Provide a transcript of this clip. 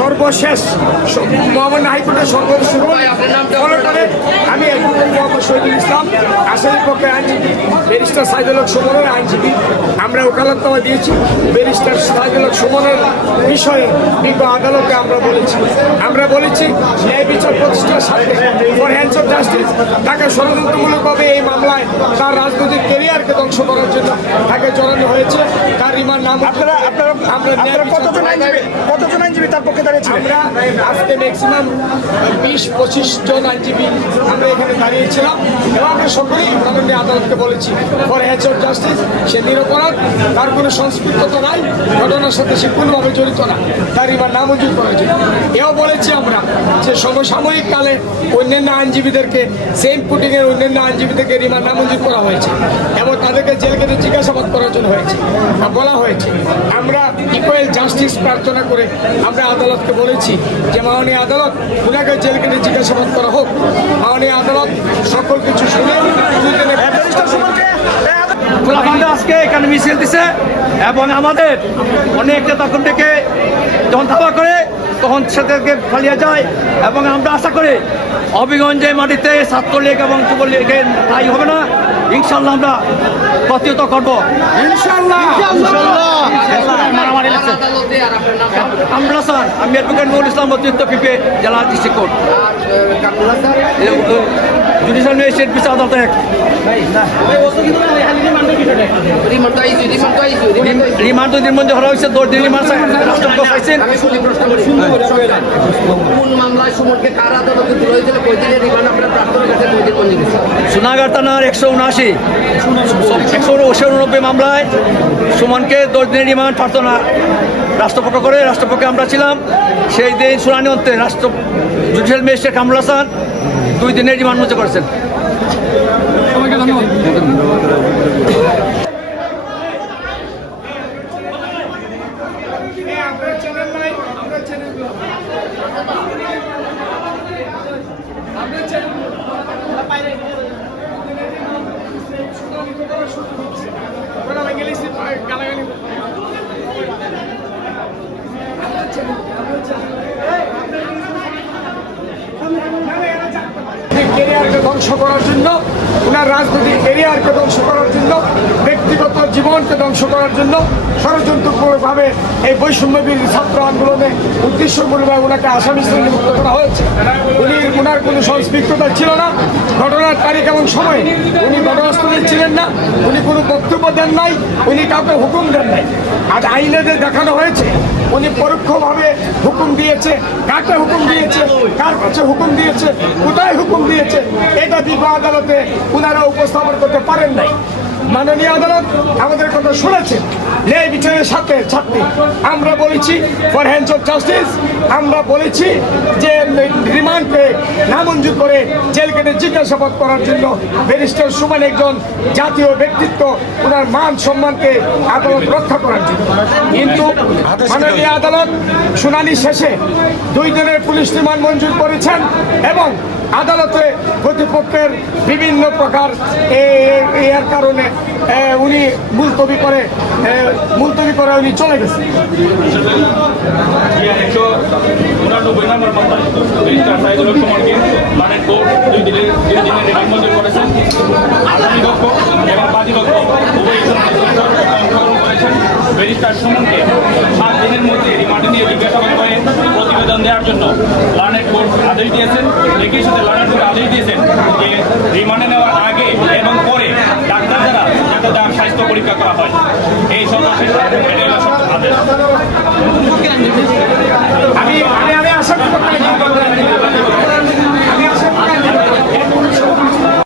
সর্বশেষ মহামান্য হাইকোর্টের সর্বশেষ আমি মোহাম্মদ শহীদুল ইসলাম আসামির পক্ষে আইনজীবী ব্যারিস্টার সাইদুল হক সুমনের আইনজীবী আমরা ওকালতনামা দিয়েছি। ব্যারিস্টার সাইদুল হক সুমনের বিষয়ে বিজ্ঞ আদালতে আমরা বলেছি ন্যায় বিচার প্রতিষ্ঠার সাথে ফর হ্যান্ডস অফ জাস্টিস তাকে ষড়যন্ত্রমূলকভাবে এই মামলায় তার রাজনৈতিক ক্যারিয়ারকে ধ্বংস করার জন্য তাকে জড়ানো হয়েছে। তার রিমান্ড নাম কতজন আইনজীবী তার পক্ষে দাঁড়িয়েছিলেন? আমরা আজকে ম্যাক্সিমাম 20-25 জন আইনজীবী আমরা এখানে দাঁড়িয়েছিলাম এবং আমরা সকলেই মাননীয় আদালতকে বলেছি ফর হ্যান্ডস অফ জাস্টিস সে নিরপরাধ, তার কোনো সংশ্লিষ্টতা নাই, ঘটনার সাথে সে কোনোভাবে জড়িত না, তার রিমান্ড নামঞ্জুর করা যায়। এও বলেছি আমরা যে সমসাময়িক কালে অন্যান্য আইনজীবীদেরকে সেম পুটিংয়ের অন্যান্য আইনজীবীদেরকে রিমান্ড নামঞ্জুর করা হয়েছে এবং তাদেরকে জেল গেটে জিজ্ঞাসাবাদ করার জন্য বলা হয়েছে। আমরা ইকুয়াল জাস্টিস প্রার্থনা করে আমরা আদালতকে বলেছি যে মাননীয় আদালত ওনাকে জেল গেটে জিজ্ঞাসাবাদ করা হোক। মাননীয় আদালত সকল কিছু শুনে আজকে এখানে মিছিল দিছে এবং আমাদের অনেকটা তখন থেকে যখন ধাবা করে তখন সেটাকে পালিয়ে যায় এবং আমরা আশা করি হবিগঞ্জে মাটিতে ছাত্রলীগ এবং যুবলীগের ঠাঁই হবে না। ইনশাল্লাহ আমরা প্রতিহত করবো। আমরা স্যার আমি অ্যাডভোকেট নুরুল ইসলাম অতিরিক্ত পিপি জেলা ডিস্ট্রিক্ট কোর্ট জুডিশিয়াল ম্যাজিস্ট্রেট বিচার আদালত এক। রিমান্ড 2 দিন মধ্যে ধরা হয়েছে, 10 দিন রিমান্ড রাষ্ট্রপক্ষ পাইছেন। সোনাগার থানার 179 মামলায় সুমনকে 10 দিনের রিমান্ড প্রার্থনা রাষ্ট্রপক্ষ করে, রাষ্ট্রপক্ষে আমরা ছিলাম। সেই দিন শুনানি অন্তে জুডিশিয়াল ম্যাজিস্ট্রেট কামরুল হাসান 2 দিনের রিমান্ড মঞ্জুর করেছেন। সবাইকে ধন্যবাদ। ক্যারিয়ারকে ধ্বংস করার জন্য, ওনার রাজনৈতিক ক্যারিয়ারকে ধ্বংস করার জন্য, ব্যক্তিগত জীবনকে ধ্বংস করার জন্য ষড়যন্ত্রপূর্ণভাবে এই বৈষম্য বিরোধী ছাত্র আন্দোলনে উদ্দেশ্যমূলকভাবে ওনাকে আসামি শ্রেণীভুক্ত করা হয়েছে। ওনার কোনো সংশ্লিষ্টতা ছিল না। ঘটনার তারিখ এবং সময় উনি ঘটনাস্থলে ছিলেন না, উনি কোনো বক্তব্য দেন নাই, উনি কাউকে হুকুম দেন নাই। আজ আইনে যে দেখানো হয়েছে উনি পরোক্ষভাবে হুকুম দিয়েছে, কাকে হুকুম দিয়েছে, কার কাছে হুকুম দিয়েছে, কোথায় হুকুম দিয়েছে, এটা বিজ্ঞ আদালতে ওনারা উপস্থাপন করতে পারেন নাই। মাননীয় আদালত আমাদের কথা শুনেছেন। ন্যায় বিচারের সাথে আমরা বলেছি ফর হ্যান্ডস অফ জাস্টিস, আমরা বলেছি যে রিমান্ডকে নামঞ্জুর করে জেল গেটে জিজ্ঞাসাবাদ করার জন্য ব্যারিস্টার সুমন একজন জাতীয় ব্যক্তিত্ব, ওনার মান সম্মানকে আদালত রক্ষা করার জন্য। কিন্তু মাননীয় আদালত শুনানি শেষে 2 দিনের পুলিশ রিমান্ড মঞ্জুর করেছেন এবং আদালতে প্রতিপক্ষের বিভিন্ন প্রকার এর কারণে উনি মুলতবি করে উনি চলে গেছেন। 189 নম্বর মামলায় ব্যারিস্টার সাইদুল হক সুমনকে মানের কোর্ট 2 দিনের রিমান্ড মঞ্জুর করেছেন। আসামি পক্ষ এবং বাদী পক্ষ উভয়ই করেছেন ব্যারিস্টার সুমনকে 7 দিনের মধ্যে রিমান্ডে নিয়ে জিজ্ঞাসাবাদ করে প্রতিবেদন দেওয়ার জন্য লার্নেড কোর্ট আদেশ দিয়েছেন। একই সাথে লার্নেড কোর্ট আদেশ দিয়েছেন যে রিমান্ডে নেওয়ার আগে